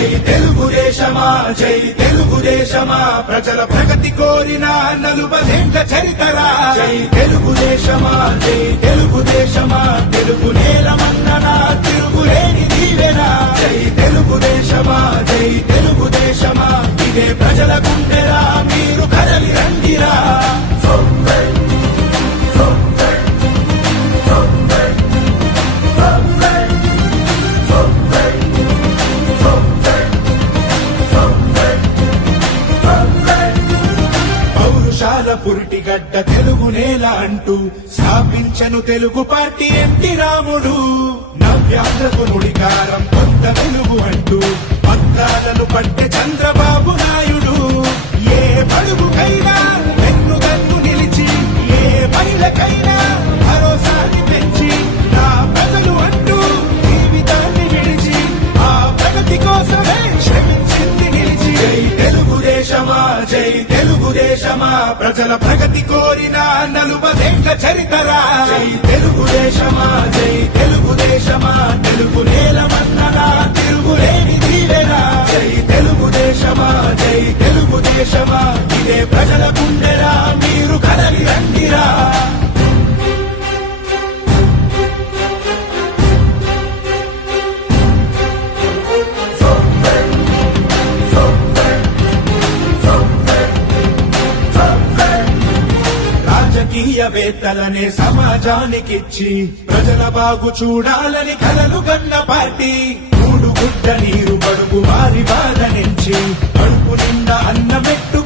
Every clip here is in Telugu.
జై తెలుగుదేశమా జై తెలుగుదేశమా ప్రజల ప్రగతి కోరిన నలుపదేంట చరితరా. జై తెలుగుదేశమా జై తెలుగుదేశమా తెలుగు నేలమన్ననా తిరుగులేని దీవెనా. జై తెలుగుదేశమా జై తెలుగుదేశమా ఇదే ప్రజల గడ్డ తెలుగు నేల అంటూ స్థాపించను తెలుగు పార్టీ ఎన్టీ రాముడు. నవ్యాంధ్రకు నుడికారం కొత్త తెలుగు అంటూ పత్రాలను పట్టే చంద్రబాబు నాయుడు. ఏ పడుగుకైనా వెన్నుగన్ను నిలిచి ఏ మహిళకైనా భరోసాని పెంచి నా ప్రజలు అంటూ జీవితాన్ని విడిచి ఆ ప్రగతి కోసమే శ్రమించింది నిలిచి. జై తెలుగుదేశమా జై దేశమా? ప్రజల ప్రగతి కోరిన నలుబదేండ్ల చరితరా? జై తెలుగుదేశమా జై తెలుగుదేశమా తెలుగు నేలమన్ననా తిరుగులేని రాజకీయవేత్తలనే సమాజానికిచ్చి ప్రజల బాగు చూడాలని కలలు కన్న పార్టీ. మూడు గుడ్డ నీరు బడుగు వారి బాధ నుంచి కడుపు నిండా అన్నమెట్టు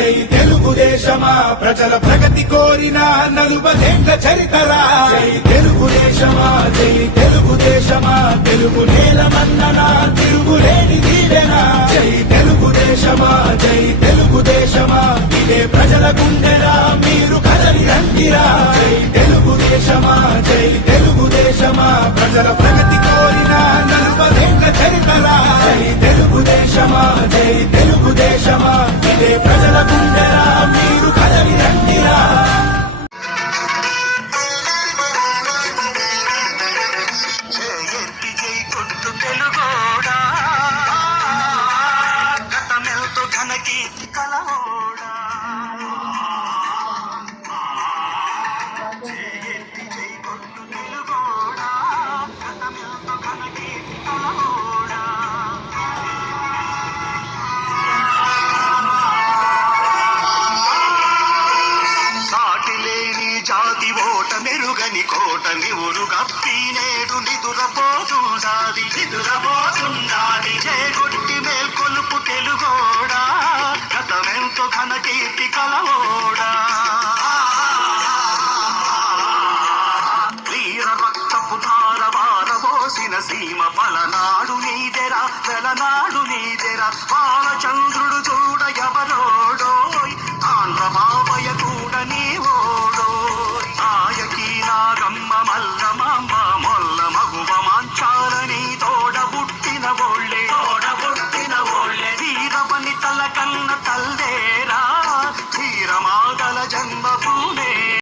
జై తెలుగుదేశమా ప్రజల ప్రగతి కోరిన నలుబదేండ్ల చరితరా. జై తెలుగుదేశమా జై తెలుగుదేశమా తెలుగు నేలమన్ననా తిరుగులేని దీవెనా. జై తెలుగుదేశమా జై తెలుగుదేశమా ఇదే ప్రజల గుండెరా మీరు కదలి రంగిరా. జై తెలుగుదేశమా జై తెలుగుదేశమా ప్రజల ప్రగతి కోరిన నలుబదేండ్ల చరితరా. జై తెలుగుదేశమా జై తెలుగుదేశమా ఇదే మెరుగని కోట నివురు గప్పి నేడు నిదురపోతుండాది నిదురపోతుండాది చేకొట్టి మేల్కొలుపు తెలుగోడా? గతమెంతో ఘన కీర్తి కలవోడా? వీర రక్తపు ధార వారబోసిన సీమ పలనాడు నీదెరా వెలనాడు నీదెరా. బాలచంద్రుడు చూడ ఎవరో